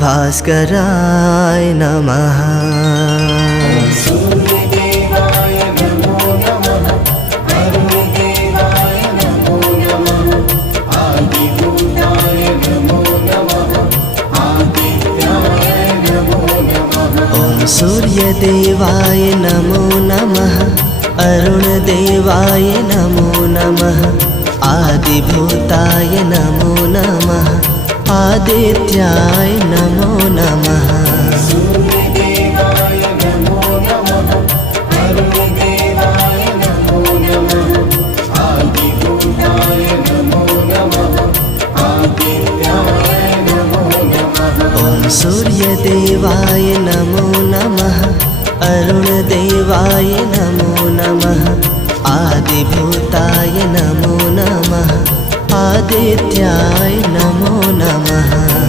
भास्कराय नमः। सूर्यदेवाय नमो नमः। अरुणदेवाय नमो नमः। आदिभूताय नमो नमः। आदित्याय नमो नमः। ॐ सूर्यदेवाय नमो नमः। अरुणदेवाय नमो नमः। आदिभूताय नमो नमः। आदित्याय नमो नमः। सूर्यदेवाय नमो नमः। अरुणदेवाय नमो नमः। आदिभूताय नमो नमः। आदित्याय नमो नमः। ॐ सूर्यदेवाय नमो नमः। अरुणदेवाय नमो नमः। आदिभूताय नमो नमः। आदित्याय नमो नमः।